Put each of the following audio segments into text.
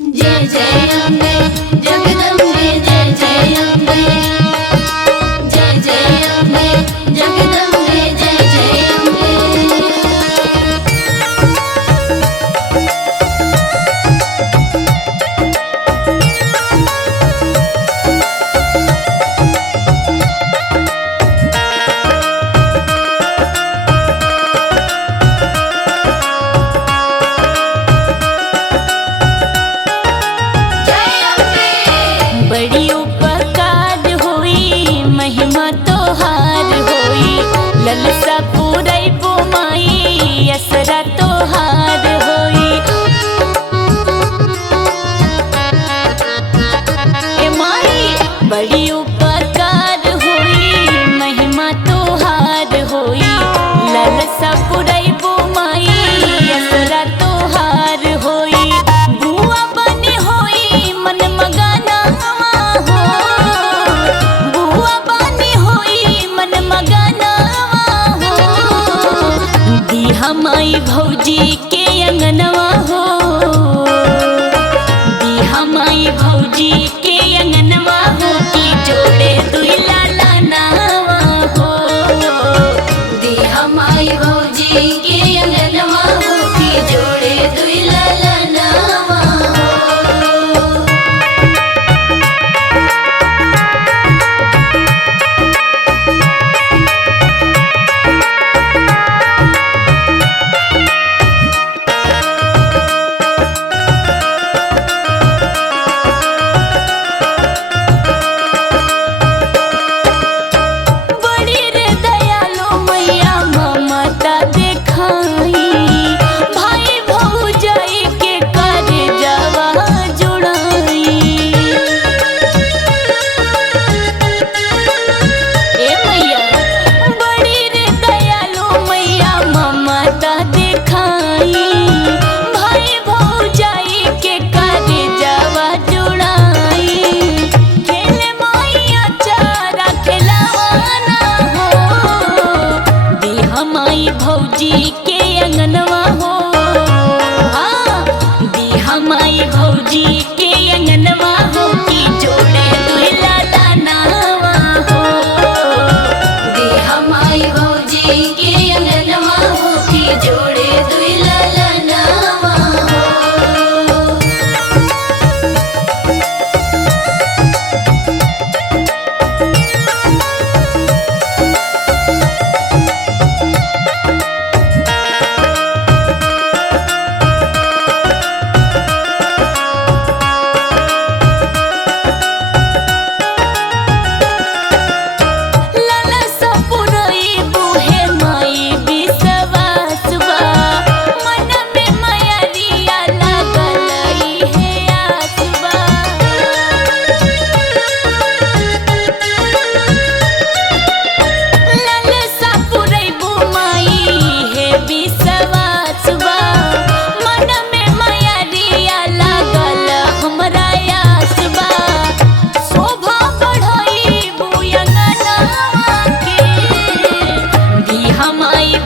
जय जय अम्बे जगदम्बे जय जय अम्बे जय जय अम्बे जगदम्बे जय जय अम्बे। बड़ी उपकार होई महिमा तोहार होई ललसा पूरई बुमाई असरा तोहार होई। ए माई बड़ी उपकार होई महिमा तोहार होई ललसा पूरई बुमाई असरा तोहार होई। बुआ बनी होई मन मगाना हमाई भौजी के अंगनवा हो दी हमाई भौजी के अंगनवा हो की जोड़े दुई लाला नावा हो दी हमाई भौजी के अंगनवा हो की जोड़े दुई लाला नावा हो। भौजी के अंगनवा हो हाँ दी हमाई भौजी के अंगनवा हो की जोड़े दुई लाला नावा हो दी हमाई भौजी के अंगनवा हो की जोड़े दुई लाला नावा हो।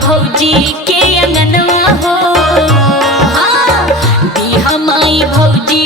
भौजी के अंगनवा हो हाँ दी हमाई भौजी